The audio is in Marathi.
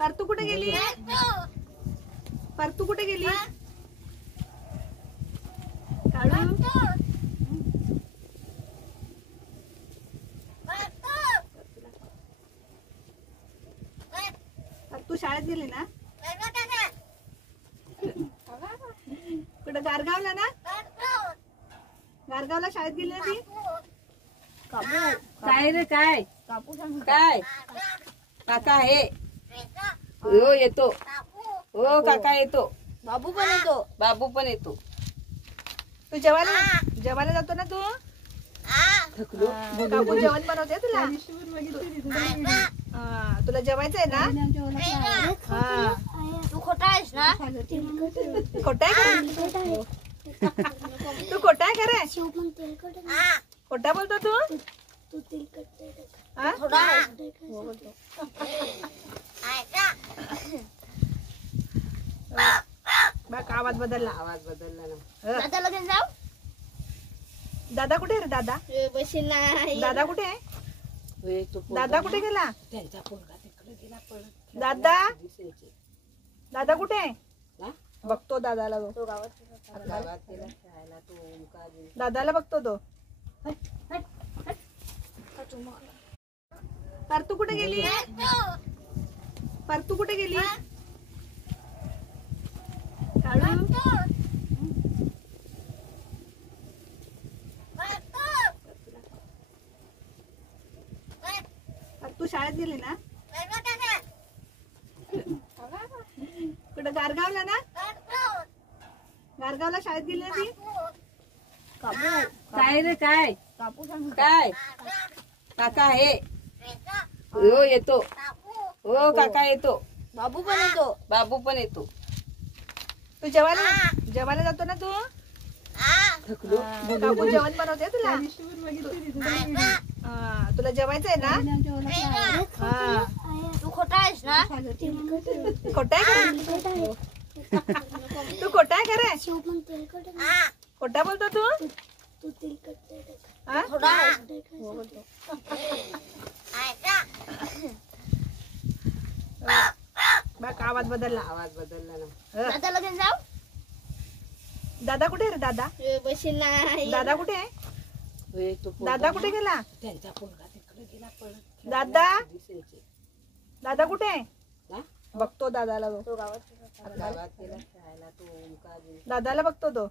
परतू कुठे गेली? परतू कुठे गेली? काढू तू शाळेत गेली ना? कुठं गारगावला ना? गारगावला शाळेत गेली ना ती? काय रे काय काय काका आहे हो येतो हो काका येतो बाबू पण येतो तू जेवायला जातो ना तू? काकू जेवण बनवते तुला? तुला जेवायचंय ना? तू खोटा आहेस ना? खोटा आहे का? तू खोटा आहे का रे? खोटा बोलतो तू? बघ आवाज बदलला ना. दादाला घेऊन जाऊ. दादा कुठे आहे रे? दादा दादा कुठे आहे? दादा कुठे गेला? दादा दादा कुठे आहे? बघतो दादाला. दादाला बघतो तो. परतू कुठे गेली? परतू कुठे गेली? काढू तू शाळेत गेली ना? कुठं गारगावला ना? गारगावला शाळेत गेली ना ती? काय रे काय काय काका आहे हो येतो हो काका येतो बाबू पण येतो तू जेवायला जातो ना तू? काकू जेवण बनवते तुला? तुला जेवायचंय ना? तू खोटा आहेस ना? खोटा आहे का? तू खोटा आहे का रे? खोटा बोलतो तू? बघ आवाज बदलला ना. दादाला घेऊन जाऊ. दादा कुठे आहे रे? दादा दादा कुठे आहे? दादा कुठे गेला? दादा दादा कुठे आहे? बघतो दादाला. दादाला बघतो तो.